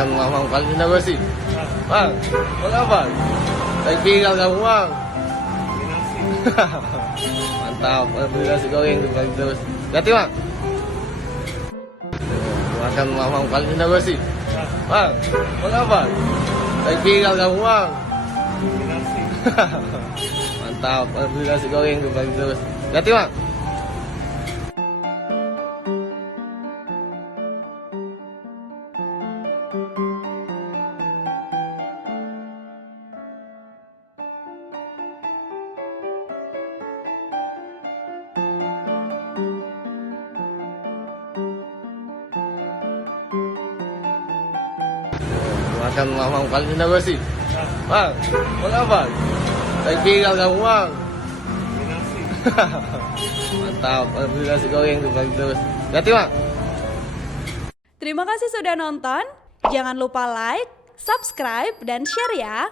Makan mamang paling nasi. Bang, mau apa? Lagi tinggal kamu bang. Mantap, beli nasi goreng tuh paling terus. Ganti bang. Makan mamang paling nasi. Bang, mau apa? Lagi tinggal kamu bang. Mantap, beli nasi goreng tuh paling terus. Ganti bang. Makan mamang paling nasi. Bang, mau apa? Lagi tinggal kamu bang. Mantap, beli nasi goreng tuh paling terus. Ganti bang. Terima kasih sudah nonton. Jangan lupa like, subscribe, dan share ya.